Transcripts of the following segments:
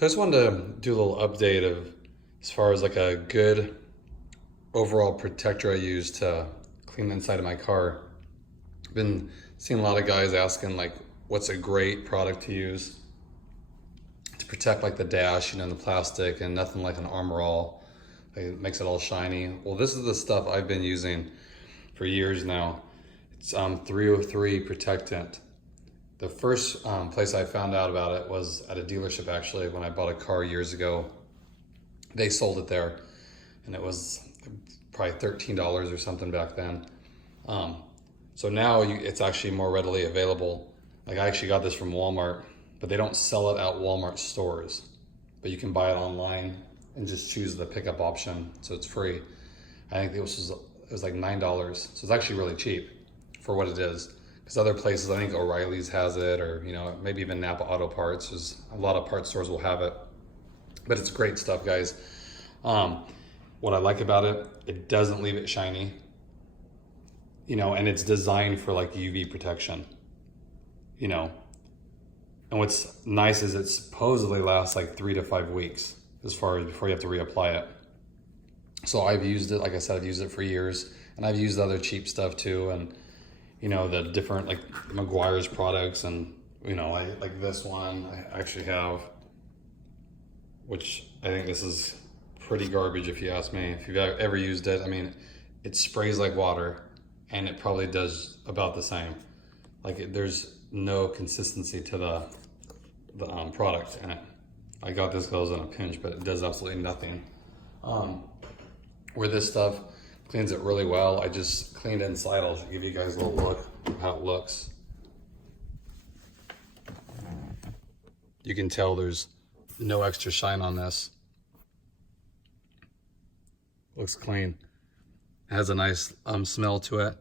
So I just wanted to do a little update of as far as like a good overall protector I use to clean the inside of my car. I've been seeing a lot of guys asking like what's a great product to use to protect like the dash, and the plastic, and nothing like an Armor All. It makes it all shiny. Well, this is the stuff I've been using for years now. It's 303 Protectant. The first place I found out about it was at a dealership, actually, when I bought a car years ago. They sold it there, and it was probably $13 or something back then. So now it's actually more readily available. Like, I actually got this from Walmart, but they don't sell it at Walmart stores. But you can buy it online and just choose the pickup option, so it's free. I think it was like $9, so it's actually really cheap for what it is. Because other places, I think O'Reilly's has it, or maybe even Napa Auto Parts. There's a lot of parts stores will have it, but it's great stuff, guys. What I like about it, it doesn't leave it shiny, and it's designed for like UV protection, and what's nice is it supposedly lasts like 3 to 5 weeks as far as before you have to reapply it. So I've used it, like I said, I've used it for years, and I've used other cheap stuff too, and the different like Meguiar's products, and I like this one I actually have, which I think this is pretty garbage if you ask me. If you've ever used it, I mean, it sprays like water, and it probably does about the same. Like there's no consistency to the product in it. I got this because I was in a pinch, but it does absolutely nothing. Where this stuff cleans it really well. I just cleaned inside. I'll give you guys a little look of how it looks. You can tell there's no extra shine on this. Looks clean. It has a nice smell to it,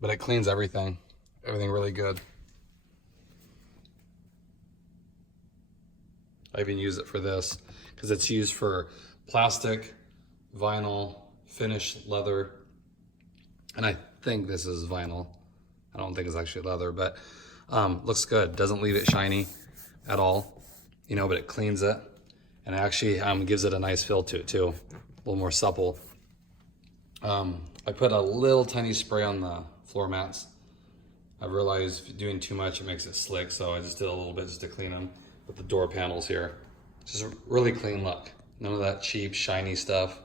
but it cleans everything really good. I even use it for this because it's used for plastic, vinyl, finished leather, and I think this is vinyl. I don't think it's actually leather, but looks good. Doesn't leave it shiny at all, but it cleans it, and it actually gives it a nice feel to it too, a little more supple. I put a little tiny spray on the floor mats. I've realized doing too much, it makes it slick, so I just did a little bit just to clean them. With the door panels here, just a really clean look. None of that cheap, shiny stuff.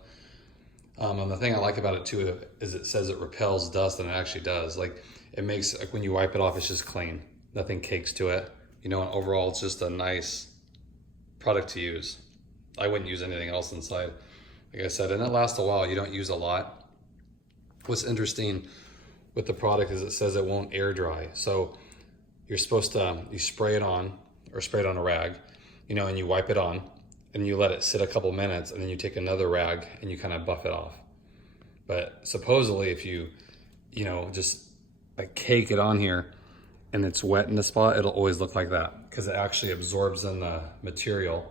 And the thing I like about it too is it says it repels dust, and it actually does. Like it makes, like when you wipe it off, it's just clean. Nothing cakes to it. And overall, it's just a nice product to use. I wouldn't use anything else inside, like I said, and it lasts a while. You don't use a lot. What's interesting with the product is it says it won't air dry. So you're supposed to, you spray it on, or spray it on a rag, and you wipe it on, and you let it sit a couple minutes, and then you take another rag and you kind of buff it off. But supposedly if you, just like cake it on here and it's wet in the spot, it'll always look like that because it actually absorbs in the material,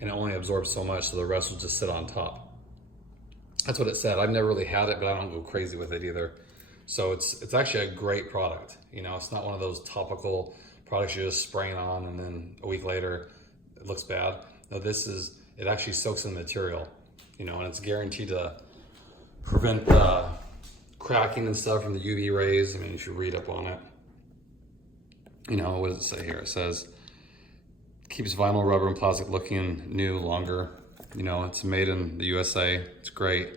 and it only absorbs so much, so the rest will just sit on top. That's what it said. I've never really had it, but I don't go crazy with it either. So it's actually a great product. It's not one of those topical products you're just spraying on and then a week later it looks bad. No, it actually soaks in the material, and it's guaranteed to prevent the cracking and stuff from the UV rays. I mean, if you read up on it, what does it say here? It says, keeps vinyl, rubber, and plastic looking new longer. It's made in the USA. It's great.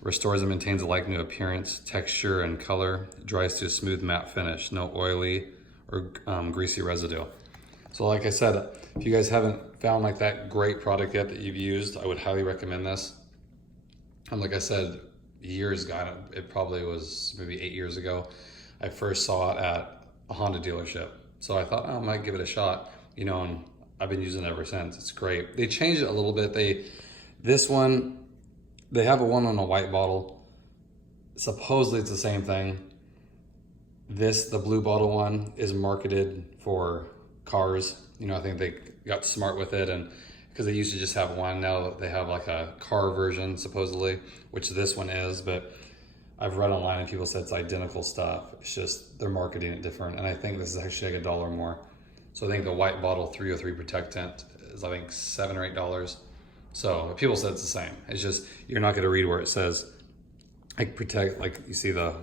Restores and maintains a like new appearance, texture, and color. It dries to a smooth matte finish. No oily or greasy residue. So like I said, if you guys haven't found like that great product yet that you've used, I would highly recommend this. And like I said, years ago, it probably was maybe 8 years ago, I first saw it at a Honda dealership. So I thought, I might give it a shot, and I've been using it ever since. It's great. They changed it a little bit. They have one on a white bottle. Supposedly it's the same thing. The blue bottle one is marketed for cars. I think they got smart with it, and because they used to just have one, now they have like a car version supposedly, which this one is, but I've read online and people said it's identical stuff. It's just they're marketing it different, and I think this is actually like $1 more. So I think the white bottle 303 protectant is, I think, $7 or $8. So people said it's the same. It's just, you're not gonna read where it says, like protect, like you see the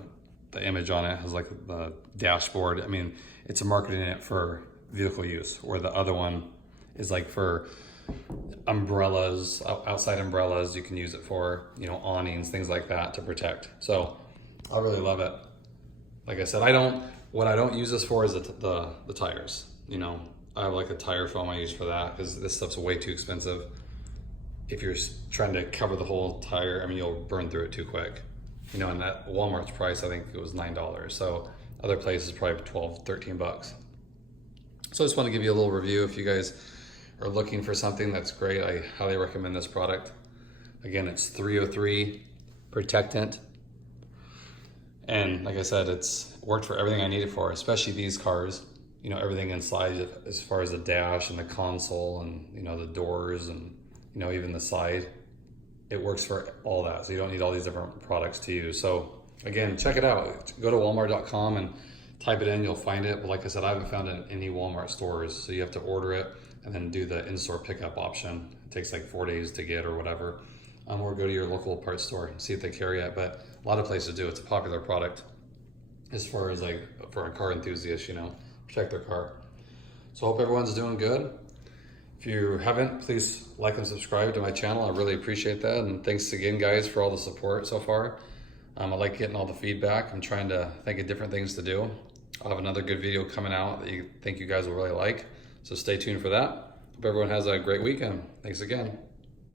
image on it has like the dashboard. I mean, it's marketing it for vehicle use, where the other one is like for umbrellas, outside umbrellas. You can use it for, you know, awnings, things like that to protect. So I really love it. Like I said, what I don't use this for is the tires. You know, I have like a tire foam I use for that because this stuff's way too expensive. If you're trying to cover the whole tire, I mean, you'll burn through it too quick. You know, and at Walmart's price, I think it was $9. So other places probably 12, 13 bucks. So I just want to give you a little review. If you guys are looking for something that's great, I highly recommend this product. Again, it's 303 protectant. And like I said, it's worked for everything I need it for, especially these cars. You know, everything inside as far as the dash and the console and, you know, the doors and, you know, even the side. It works for all that. So you don't need all these different products to use. So again, check it out. Go to walmart.com and type it in, you'll find it. But like I said, I haven't found it in any Walmart stores. So you have to order it and then do the in-store pickup option. It takes like 4 days to get or whatever. Or go to your local parts store and see if they carry it. But a lot of places do. It's a popular product as far as like for a car enthusiast, you know, protect their car. So I hope everyone's doing good. If you haven't, please like and subscribe to my channel. I really appreciate that. And thanks again, guys, for all the support so far. I like getting all the feedback. I'm trying to think of different things to do. I'll have another good video coming out that you think you guys will really like. So stay tuned for that. Hope everyone has a great weekend. Thanks again.